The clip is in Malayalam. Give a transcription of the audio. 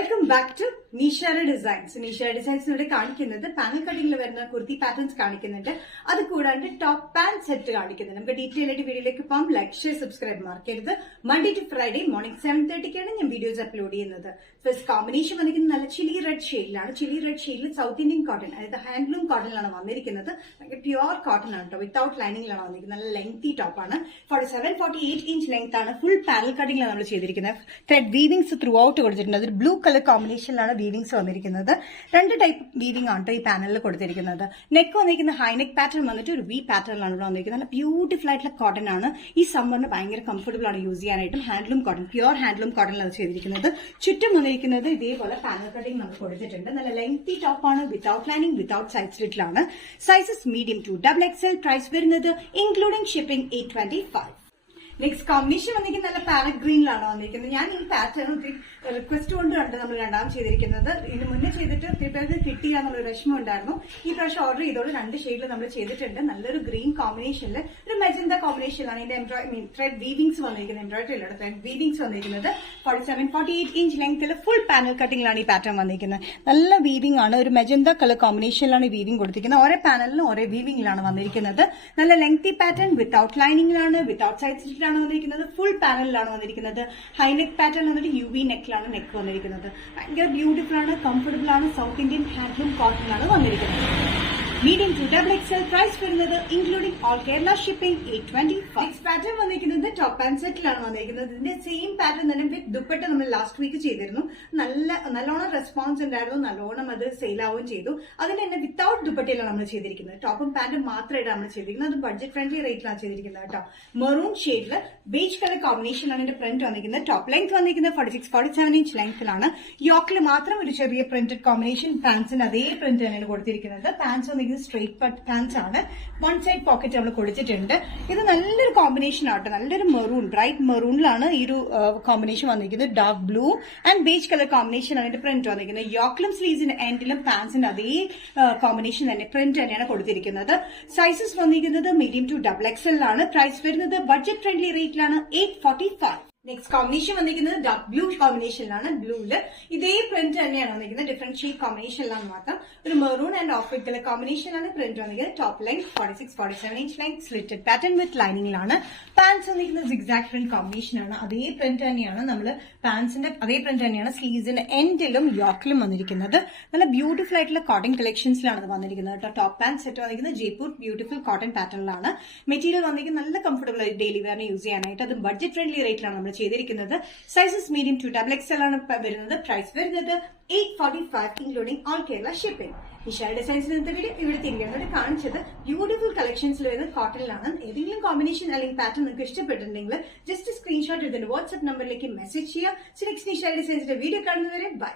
വെൽക്കം ബാക്ക് ടു നിഷയുടെ ഡിസൈൻസ്. നിഷയുടെ ഡിസൈൻസ് ഇവിടെ കാണിക്കുന്നത് പാനൽ കട്ടിംഗിൽ വരുന്ന കുർത്തി പാറ്റേൺസ് കാണിക്കുന്നുണ്ട്. അത് കൂടാണ്ട് ടോപ്പ് പാന്റ് സെറ്റ് കാണിക്കുന്നുണ്ട്. നമുക്ക് ഡീറ്റെയിൽ ആയിട്ട് വീഡിയോയിലേക്ക് പോകാം. ലൈക്ക്, ഷെയർ, സബ്സ്ക്രൈബ് മാർക്കരുത്. മൺഡേ ടു ഫ്രൈഡേ മോർണിംഗ് 7:30 ഞാൻ വീഡിയോസ് അപ്ലോഡ് ചെയ്യുന്നത്. ഫസ്റ്റ് കോമ്പിനേഷൻ വന്നിരിക്കുന്നത് നല്ല ചില്ലി റെഡ് ഷെയ്ഡിലാണ്. ചില്ലി റെഡ് ഷെയ്ഡിൽ സൗത്ത് ഇന്ത്യൻ കോട്ടൺ, അതായത് ഹാൻഡ്ലൂം കോട്ടണിലാണ് വന്നിരിക്കുന്നത്. പ്യുവർ കോട്ടൺ ആണ് കേട്ടോ, വിത്തൌട്ട് ലൈനിങ്ങിലാണ് വന്നിരിക്കുന്നത്. നല്ല ലെങ്തി ടോപ്പാണ്. 47-48 ഇഞ്ച് ലെങ്ത് ആണ്. ഫുൾ പാനൽ കട്ടിംഗിലാണ് നമ്മൾ ചെയ്തിരിക്കുന്നത്. ത്രെഡ് വീവിംഗ്സ് ത്രൂ ഔട്ട് കൊടുത്തിട്ടുണ്ട്. അതൊരു ബ്ലൂ കളർ കോമ്പിനേഷനിലാണ് വീവിംഗ്സ് വന്നിരിക്കുന്നത്. രണ്ട് ടൈപ്പ് വീവിംഗ് ആണ് ഈ പാനലിൽ കൊടുത്തിരിക്കുന്നത്. നെക്ക് വന്നിരിക്കുന്ന ഹൈ നെക്ക് പാറ്റേൺ വന്നിട്ട് ഒരു വി പാറ്റേണിലാണ് ഇവിടെ വന്നിരിക്കുന്നത്. നല്ല ബ്യൂട്ടിഫുൾ ആയിട്ടുള്ള കോട്ടൺ ആണ്. ഈ സമ്മറിന് ഭയങ്കര കംഫർട്ടബിൾ ആണ് യൂസ് ചെയ്യാനായിട്ടും. ഹാൻഡ്ലൂം കോട്ടൺ, പ്യുവർ ഹാൻഡ്ലൂം കോട്ടണിലാണ് ചെയ്തിരിക്കുന്നത്. ചുറ്റും വന്നിരിക്കുന്നത് ഇതേപോലെ പാനൽ കട്ടിംഗ് നമ്മൾ കൊടുത്തിട്ടുണ്ട്. നല്ല ലെങ്തി ടോപ്പാണ്, വിത്തൌട്ട് ലൈനിങ്, വിത്തൌട്ട് സൈഡ് സ്ലിറ്റിലാണ്. Sizes medium to XXL. Price വരുന്നത് ഇൻക്ലൂഡിംഗ് ഷിപ്പിംഗ് 825. നെക്സ്റ്റ് കോമ്പിനേഷൻ വന്നിരിക്കുന്നത് നല്ല പാരറ്റ് ഗ്രീനിലാണ് വന്നിരിക്കുന്നത്. ഞാൻ ഈ പാറ്റേൺ ഒത്തിരി റിക്വസ്റ്റ് കൊണ്ട് കണ്ട് നമ്മൾ രണ്ടാമത് ചെയ്തിരിക്കുന്നത്. ഇതിന് മുന്നേ ചെയ്തിട്ട് ഒത്തിരി പേർക്ക് കിട്ടില്ല എന്നുള്ളൊരു വിഷമം ഉണ്ടായിരുന്നു. ഈ പ്രാവശ്യം ഓർഡർ ചെയ്തോളൂ. രണ്ട് ഷെയ്ഡിൽ നമ്മൾ ചെയ്തിട്ടുണ്ട്. നല്ലൊരു ഗ്രീൻ കോമ്പിനേഷനിൽ ഒരു മെജന്ത കോമ്പിനേഷനിലാണ് ഇതിന്റെ ത്രെഡ് വീവിംഗ്സ് വന്നിരിക്കുന്നത്. എംബ്രോയിഡറി അല്ല, ത്രെഡ് വീവിംഗ്സ് വന്നിരിക്കുന്നത്. 47-48 ഇഞ്ച് ലെങ്ത്തിൽ ഫുൾ പാനൽ കട്ടിംഗിലാണ് ഈ പാറ്റേൺ വന്നിരിക്കുന്നത്. നല്ല വീവിംഗ് ആണ്. ഒരു മെജന്ത കളർ കോമ്പിനേഷനിലാണ് ഈ വീവിംഗ് കൊടുത്തിരിക്കുന്നത്. ഓരോ പാനലിലും ഓരോ വീവിംഗിലാണ് വന്നിരിക്കുന്നത്. നല്ല ലെങ്തി പാറ്റേൺ, വിത്തൌട്ട് ലൈനിങ്ങിലാണ്, വിത്തൌട്ട് സൈഡ് സ്റ്റിച്ചിലാണ് വന്നിരിക്കുന്നത്. ഫുൾ പാനലിലാണ് വന്നിരിക്കുന്നത്. ഹൈ നെക്ക് പാറ്റേൺ വന്നിട്ട് UV നെക്കിലാണ് നെക്ക് വന്നിരിക്കുന്നത്. ഭയങ്കര ബ്യൂട്ടിഫുൾ ആണ്, കംഫർട്ടബിൾ ആണ്. സൗത്ത് ഇന്ത്യൻ ഹാൻഡ്ലൂം കോട്ടണിലാണ് വന്നിരിക്കുന്നത്. Medium to XXL. പ്രൈസ് വരുന്നത് including all Kerala shipping 825. Next pattern വന്നിരിക്കുന്നത് ടോപ്പ് ആൻഡ് സെറ്റിലാണ് വന്നിരിക്കുന്നത്. ഇതിന്റെ സെയിം പാറ്റേൺ തന്നെ വിത്ത് ദുപ്പട്ട നമ്മൾ ലാസ്റ്റ് വീക്ക് ചെയ്തിരുന്നു. നല്ലോണം റെസ്പോൺസ് ഉണ്ടായിരുന്നു. നല്ലോണം അത് സെയിൽ ആവുകയും ചെയ്തു. അതിന് തന്നെ വിത്തൌട്ട് ദുപ്പട്ടയിലാണ് നമ്മൾ ചെയ്തിരിക്കുന്നത്. ടോപ്പും പാന്റും മാത്രമായിട്ട് നമ്മൾ ചെയ്തിരിക്കുന്നത്. അത് ബഡ്ജറ്റ് ഫ്രണ്ട്ലി റേറ്റിലാണ് ചെയ്തിരിക്കുന്നത് കേട്ടോ. മെറൂൺ ഷെയ്ഡിൽ ബേജ് കളർ കോമ്പിനേഷനാണ് ഇതിന്റെ പ്രിന്റ് വന്നിരിക്കുന്നത്. ടോപ്പ് ലെങ്ത് വന്നിരിക്കുന്നത് 46-47 ഇഞ്ച് ലെങ്ത്തിലാണ്. യോക്കിൽ മാത്രം ഒരു ചെറിയ പ്രിന്റഡ് കോമ്പിനേഷൻ. പാൻസിന് അതേ പ്രിന്റ് തന്നെയാണ് കൊടുത്തിരിക്കുന്നത്. പാൻസ് വന്നിരിക്കുന്നത് സ്ട്രെയിറ്റ് പാൻസ് ആണ്. വൺ സൈഡ് പോക്കറ്റ് നമ്മൾ കൊടുത്തിട്ടുണ്ട്. ഇത് നല്ലൊരു കോമ്പിനേഷൻ ആട്ടോ. നല്ലൊരു മെറൂൺ, ബ്രൈറ്റ് മെറൂണിലാണ് ഈ ഒരു കോമ്പിനേഷൻ വന്നിരിക്കുന്നത്. Dark blue and beige colour combination ആണ് ഇതിന്റെ പ്രിന്റ് വന്നിരിക്കുന്നത്. യോക്കിലും സ്ലീവ്സിന്റെ എൻഡിലും പാൻസിന്റെ അതേ കോമ്പിനേഷൻ തന്നെ, പ്രിന്റ് തന്നെയാണ് കൊടുത്തിരിക്കുന്നത്. സൈസസ് വന്നിരിക്കുന്നത് മീഡിയം ടു XXL ആണ്. പ്രൈസ് വരുന്നത് ബഡ്ജറ്റ് ഫ്രണ്ട്ലി റേറ്റിലാണ് 845. നെക്സ്റ്റ് കോമ്പിനേഷൻ വന്നിരിക്കുന്നത് ഡാർക്ക് ബ്ലൂ കോമ്പിനേഷനിലാണ്. ബ്ലൂവില് ഇതേ പ്രിന്റ് തന്നെയാണ് വന്നിരിക്കുന്നത്. ഡിഫറെന്റ് ഷെയ്ഡ് കോമ്പിനേഷനിലാണ് മാത്രം. ഒരു maroon and off white colour കോമ്പിനേഷനാണ് പ്രിന്റ് വന്നിരിക്കുന്നത്. Top length 46-47 inch length, slitted pattern with ലൈനിങ്ങിലാണ്. പാൻസ് വന്നിരിക്കുന്നത് സിഗ്സാഗ് പ്രിന്റ് കോമ്പിനേഷനാണ്. അതേ പ്രിന്റ് തന്നെയാണ് നമ്മൾ പാൻസിന്റെ അതേ പ്രിന്റ് തന്നെയാണ് സ്ലീവ്സിന്റെ എൻഡിലും യോക്കിലും വന്നിരിക്കുന്നത്. നല്ല ബ്യൂട്ടിഫുൾ ആയിട്ടുള്ള കോട്ടൺ കളക്ഷൻസിലാണ് ഇത് വന്നിരിക്കുന്നത് കേട്ടോ. ടോപ്പ് പാന്റ് സെറ്റ് വന്നിരിക്കുന്നത് ജയ്പൂർ ബ്യൂട്ടിഫുൾ കോട്ടൺ പാറ്റേണിലാണ്. മെറ്റീരിയൽ വന്നിരിക്കുന്നത് നല്ല കംഫർട്ടബിൾ ആയിട്ട് ഡെയിലി വെയറിന് യൂസ് ചെയ്യാനായിട്ട്. അത് ബഡ്ജറ്റ് ഫ്രണ്ട്ലി റേറ്റിലാണ് നമ്മൾ ചെയ്തിരിക്കുന്നത്. സൈസസ് മീഡിയം ടു XXL ആണ് വരുന്നത്. പ്രൈസ് വരുന്നത് 845 ഇൻക്ലൂഡിംഗ് ഓൾ കേരള ഷിപ്പിംഗ്. നിഷയുടെ ഡിസൈൻസിൽ ഇന്നത്തെ വീഡിയോ ഇവിടെ തിരികെ കാണിച്ചത് ബ്യൂട്ടിഫുൾ കളക്ഷൻസിൽ വരുന്ന കോട്ടണിലാണ്. ഏതെങ്കിലും കോമ്പിനേഷൻ അല്ലെങ്കിൽ പാറ്റേൺ നിങ്ങൾക്ക് ഇഷ്ടപ്പെട്ടിട്ടുണ്ടെങ്കിൽ ജസ്റ്റ് സ്ക്രീൻഷോട്ട് എടുത്തിട്ട് വാട്സ്ആപ്പ് നമ്പറിലേക്ക് മെസ്സേജ് ചെയ്യുക. നെക്സ്റ്റ് നിഷയുടെ ഡിസൈൻസിന്റെ വീഡിയോ കാണുന്നവരെ ബൈ.